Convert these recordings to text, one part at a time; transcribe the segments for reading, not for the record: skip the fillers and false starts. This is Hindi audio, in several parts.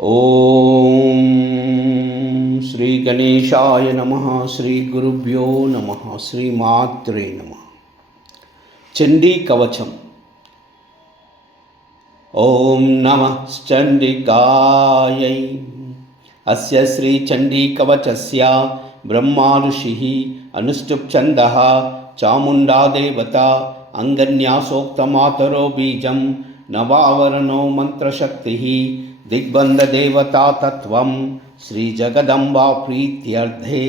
ओम श्री गणेशाय नमः। श्री गुरुभ्यो नमः। श्री मात्रे नमः। चंडी कवचम। ओम नमः चंडिकायै। अस्य श्री चंडी कवचस्य ब्रह्मा ऋषिः अनुष्टुप् छन्दः चामुण्डा देवता अंगन्यासोक्तमातरो बीजं नवावरणो मंत्रशक्तिः दिग्बंध देवता तत्वं श्री जगदम्बा प्रीत्यर्थे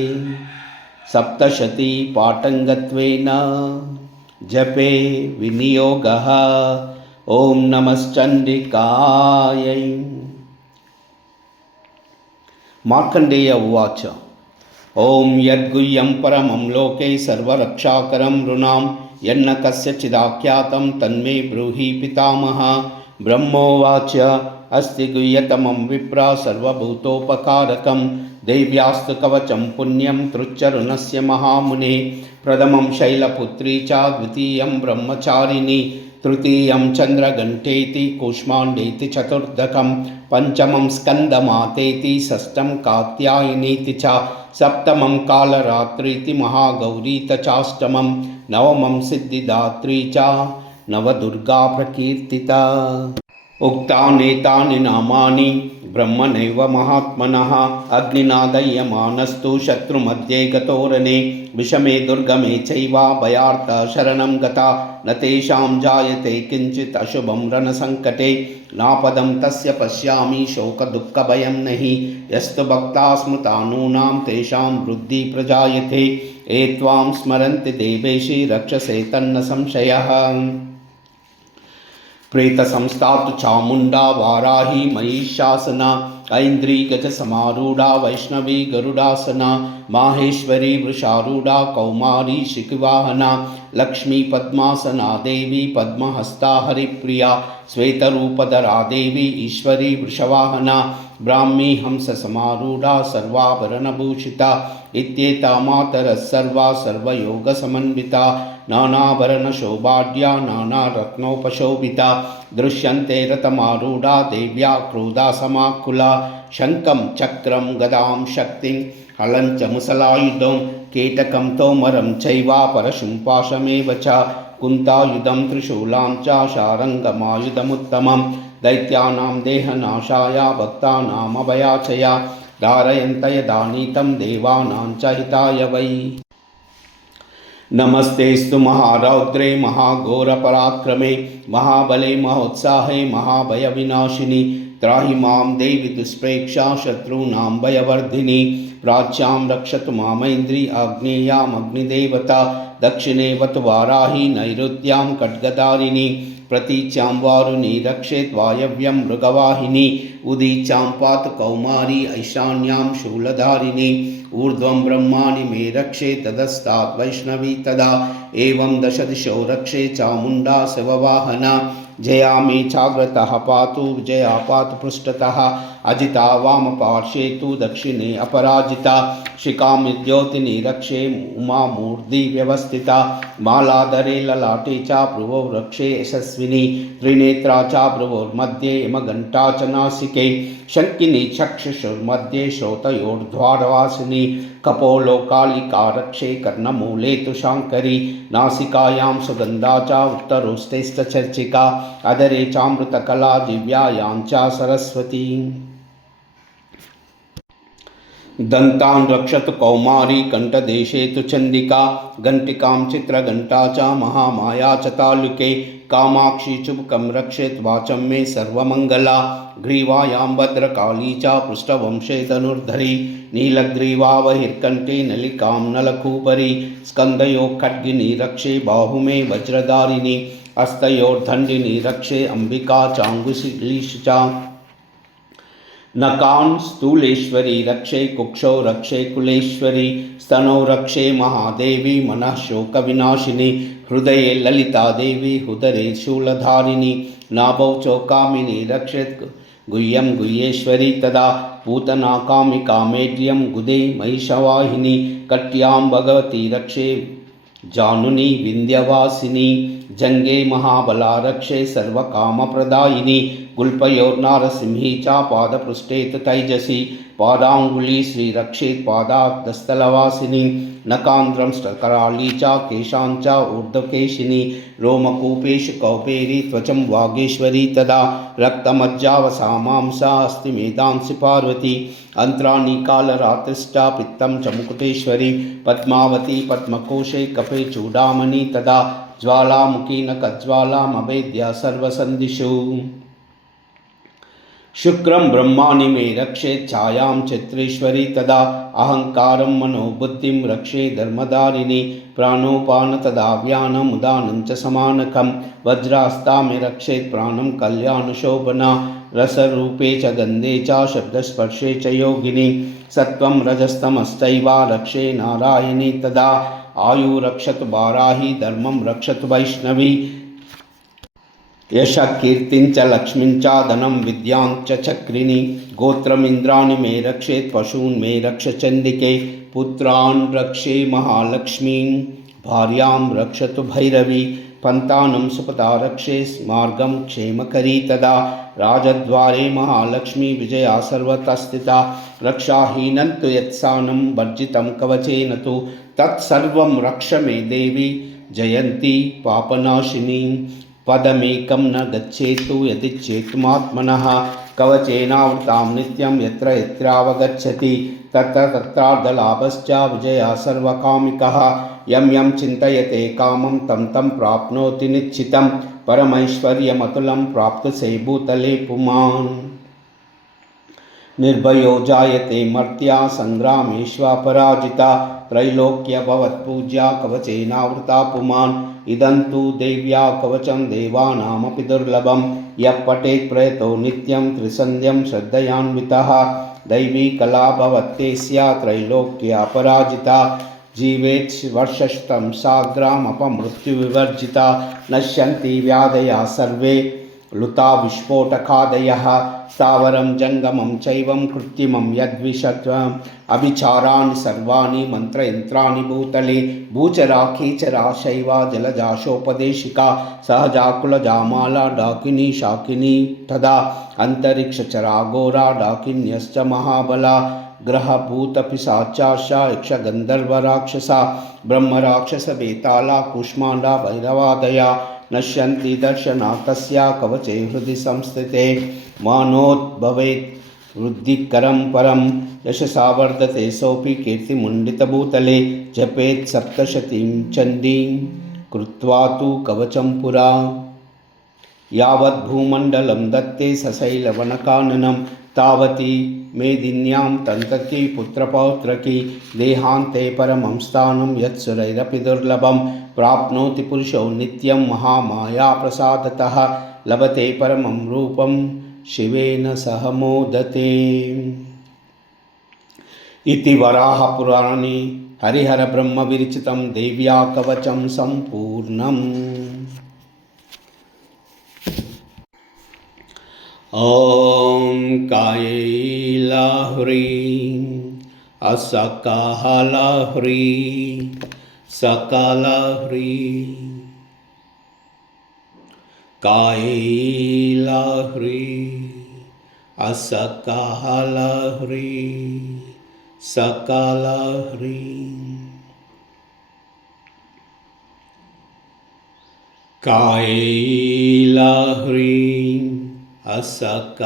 सप्तशती पाठंगत्वेन जपे विनियोगः। ओम नमश्चंडिकायै। मार्कंडेय उवाच। ओम यद्गुह्यं परमं लोके सर्वरक्षाकरं नृणां यन्न कस्यचिदाख्यातं तन्मे ब्रूहि पितामह। ब्रह्मोवाच। अस्ति गुह्यतमं विप्रा सर्वभूतोपकारकं देव्यास्तु कवचं पुण्यं तृच्चरुणस्य महामुने। प्रथमं शैलपुत्री च द्वितीयं ब्रह्मचारिणी तृतीयं चन्द्रघण्टेति कूष्माण्डेति चतुर्दकं पंचमं स्कन्दमातेति षष्ठं कात्यायनीति च सप्तमं कालरात्रीति महागौरी चाष्टमं नवमं सिद्धिदात्री च नवदुर्गा प्रकीर्तिता। उक्तानेतानि नामानि ब्रह्मणैव महात्मनः अग्निना दह्यमानस्तु शत्रुमध्ये गतोरणे विषमे दुर्गमे चैव भयार्ता शरणं गता न तेषां जायते किंचित् अशुभं रणसङ्कटे नापदं तस्य पश्यामि शोकदुःखभयं नहि यस्तु भक्ता स्मृतानूनां तेषां वृद्धि प्रजायते ये त्वां स्मरन्ति देवेशि रक्षसे तन्न संशयः। प्रेत संस्थातु चामुंडा वाराही महिषासना ऐन्द्री गज समारूढ़ा वैष्णवी गरुडासना माहेश्वरी वृषारूढ़ा कौमारी शिखवाहना लक्ष्मी पद्मासना देवी पद्महस्ता हरिप्रिया श्वेतरूपधरा देवी ईश्वरी वृषवाहना ब्राह्मी हंस समारूढ़ा सर्वाभरणभूषिता इत्येता मातरः सर्वा सर्वयोगसमन्विता नानाभरणशोभाढ्या नानारत्नोपशोभिता दृश्यन्ते रथमारूढ़ा देव्या क्रोधा समाकुला शङ्खं चक्रं गदां शक्तिं हलं च मुसलायुधं केटकं तोमरं चैव परशुं पाशमेव च कुन्तायुधं त्रिशूलां च शारङ्गमायुधमुत्तमं दैत्यानां देहनाशाय भक्तानामभयाचया धारयन्त यदा नीतं देवानां च हिताय वै। नमस्तेस्तु महारौद्रे महाघोरपराक्रमे महाबले महोत्साहे महाभयविनाशिनि त्राहि मां देवि दुष्प्रेक्षा शत्रूणां भयवर्धिनि प्राच्यां रक्षतु मामैन्द्री आग्नेयामग्निदेवता दक्षिणेवतु वाराही नैऋत्यां खड्गधारिणी प्रतीच्यां वारुणी रक्षेत् वायव्यं मृगवाहिनी उदीच्यां पातु कौमारी ऐशान्यां शूलधारिणी ऊर्ध्वं ब्रह्माणि मे रक्षे तदस्तात् वैष्णवी तदा एवं दश दिशो रक्षे चामुण्डा शिववाहना जया मे चाग्रतः पातु विजया पातु पृष्ठतः अजिता वामपार्श्वे तु दक्षिणे अपराजिता शिखामि ज्योतिनि रक्षे उमा मूर्धि व्यवस्थिता मालाधरे ललाटे च भ्रुवौ रक्षे यशस्विनी त्रिनेत्रा च भ्रुवोर्मध्ये यमघण्टा च नासिके शङ्किनी चक्षुषुर्मध्ये श्रोतयोर्ध्वारवासिनी कपोलो कालिका रक्षे कर्णमूले तु शाङ्करी नासिकायां सुगन्धा च उत्तरोष्ठेश्च चर्चिका अधरे चामृतकला दिव्यायां च सरस्वती दन्तान् रक्षतु कौमारी कंठदेशे तु चंडिका घंटिकां चित्रघंटा च महामाया च तालुके कामाक्षी चुबकं रक्षेत् वाचं मे सर्वमंगला ग्रीवायां भद्रकाली च पृष्ठवंशे धनुर्धरी नीलग्रीवा बहिर्कण्ठे नलिकां नलकूपरी स्कन्धयोः खड्गिनी रक्षे बाहुमे वज्रधारिणी हस्तयोर्दण्डिनी रक्षे अंबिका चाङ्गुलीश च नकान् स्थूलेश्वरी रक्षे कुक्षौ रक्षे कुलेश्वरी स्तनौ रक्षे महादेवी मनः शोकविनाशिनी हृदये ललिता देवी उदरे शूलधारिणी नाभौ चौकामिनी रक्षेत् गुह्यं गुह्येश्वरी तदा पूतना कामिका मेढ्यं गुदे महिषवाहिनी कट्यां भगवती रक्षे जानुनी विंध्यवासिनी जंगे महाबला रक्षे सर्वकामप्रदायिनी गुल्पयोर्नारसिंही च पादपृष्ठे तैजसी पादाङ्गुली श्रीरक्षेत् पादाब्धस्थलवासिनी नकान्द्रं कराली च केशां च ऊर्ध्वकेशिनी रोमकूपेषु कौपेरी त्वचं वागेश्वरी तदा रक्तमज्जावसामांसा अस्ति मेधांसि पार्वती अंत्राणि कालरात्रिष्टा पित्तं च मुकुटेश्वरी पद्मावती पद्मकोशे कपे चूडामणि तदा ज्वालामुखी नखज्वालामभेद्य सर्वसन्धिषु शुक्रं ब्रह्माणि मे रक्षेत् छायां चित्रेश्वरी तदा अहंकारं मनोबुद्धिं रक्षे धर्मधारिणी प्राणोपान तदा व्यानम् उदानं च समानकं वज्रास्ता मे रक्षेत् प्राणं कल्याणशोभना रसरूपे च गन्धे च शब्दस्पर्शे च योगिनी सत्वं रजस्तमश्चैव रक्षे नारायणी तदा आयुरक्षतु वाराही धर्मं रक्षतु वैष्णवी यश कीर्तिं च लक्ष्मीं च धनं विद्यां च चक्रिणी गोत्रमिन्द्राणि मे रक्षेत् पशून् मे रक्ष चण्डिके पुत्रान् रक्षे महालक्ष्मीं भार्यां रक्षतु भैरवी पन्तानं सुपदा रक्षे मार्गं क्षेमकरी तदा राजद्वारे महालक्ष्मी विजया सर्वतः स्थिता रक्षाहीनं तु यत्सानं वर्जितं कवचेन तु तत्सर्वं रक्ष मे देवी जयन्ती पापनाशिनी पदमेकं न गच्छेतु यदिच्छेत्मात्मनः कवचेनावृतां नित्यं यत्र यत्रावगच्छति तत्र तत्रार्धलाभश्च विजयः सर्वकामिकः यं यं चिन्तयते कामं तं तं प्राप्नोति निश्चितं परमैश्वर्यमतुलं प्राप्तसे भूतले पुमान् निर्भयो जायते मर्त्या संग्रामेष्वपराजिता त्रैलोक्य भवत्पूज्या कवचेनावृता पुमान् इदं तु देव्या कवचं देवानामपि दुर्लभं यः पठेत् प्रयतो नित्यं त्रिसन्ध्यं श्रद्धयान्वितः दैवी कला भवत्येस्या त्रैलोक्यापराजिता जीवेत् वर्षशतं साग्रामपमृत्युविवर्जिता नश्यन्ति व्याधयः सर्वे लुता विस्फोटकादयः स्थावरं जङ्गमं चैवं कृत्रिमं यद्विषत्वम् अभिचाराणि सर्वाणि मन्त्रयन्त्राणि भूतले भूचरा कीचरा शैवा जलजाशोपदेशिका सहजाकुलजामाला डाकिनी शाकिनी तदा अन्तरिक्षचरा घोरा डाकिन्यश्च महाबला ग्रहभूतपिशाचाशा यक्षगन्धर्वराक्षसा ब्रह्मराक्षसवेताला कूष्माण्डा भैरवादया नश्यन्ति दर्शनातस्या कवचे हृदि संस्थिते मानोद्भवेत् वृद्धिकरं परं यशसा वर्धते सोऽपि कीर्तिमुण्डितभूतले जपेत् सप्तशतीं चण्डीं कृत्वा तु कवचं पुरा यावद्भूमण्डलं दत्ते सशैलवनकाननं तावती मेदिन्यां तन्तति पुत्रपौत्रकी देहान्ते परमं स्थानं यत्सुरैरपि दुर्लभं प्राप्नोति पुरुषो नित्यं महामाया प्रसादतः लभते परमं रूपं शिवेन सह मोदते इति वराहपुराणे हरिहरब्रह्मविरचितं देव्या कवचं सम्पूर्णम्। ॐ कायैलाह्रीं असकालाह्रीं सकलाह्रीं कायैलाह्रीं असकालाह्रीं सकलाह्रीं कायैलाह्रीं असकालाह्रीं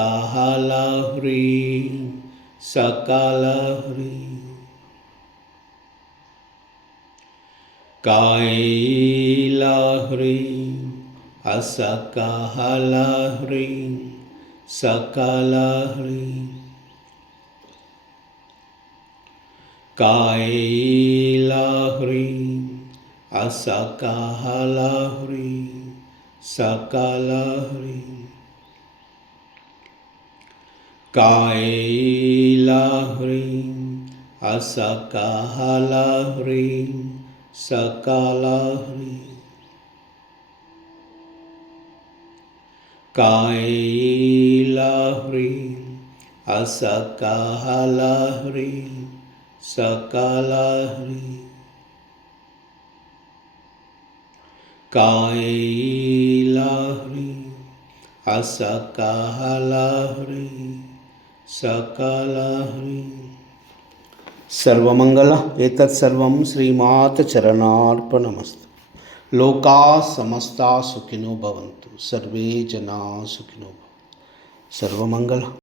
सकलाह्रीं कायैलाह्रीं असकालाह्रीं सकलाह्रीं कायैलाह्रीं असकालाह्रीं सकलाह्रीं कायैलाह्रीं असकालाह्रीं सकलाह्रीं कायैलाह्रीं असकालाह्रीं सकलाह्रीं कायैलाह्री असकालाह्री सकलाह्री। सर्वमंगल एतत् सर्वं श्रीमात् चरणार्पणमस्तु। लोकाः समस्ता सुखिनो भवन्तु, सर्वे जनाः सुखिनो भवन्तु। सर्वमंगल।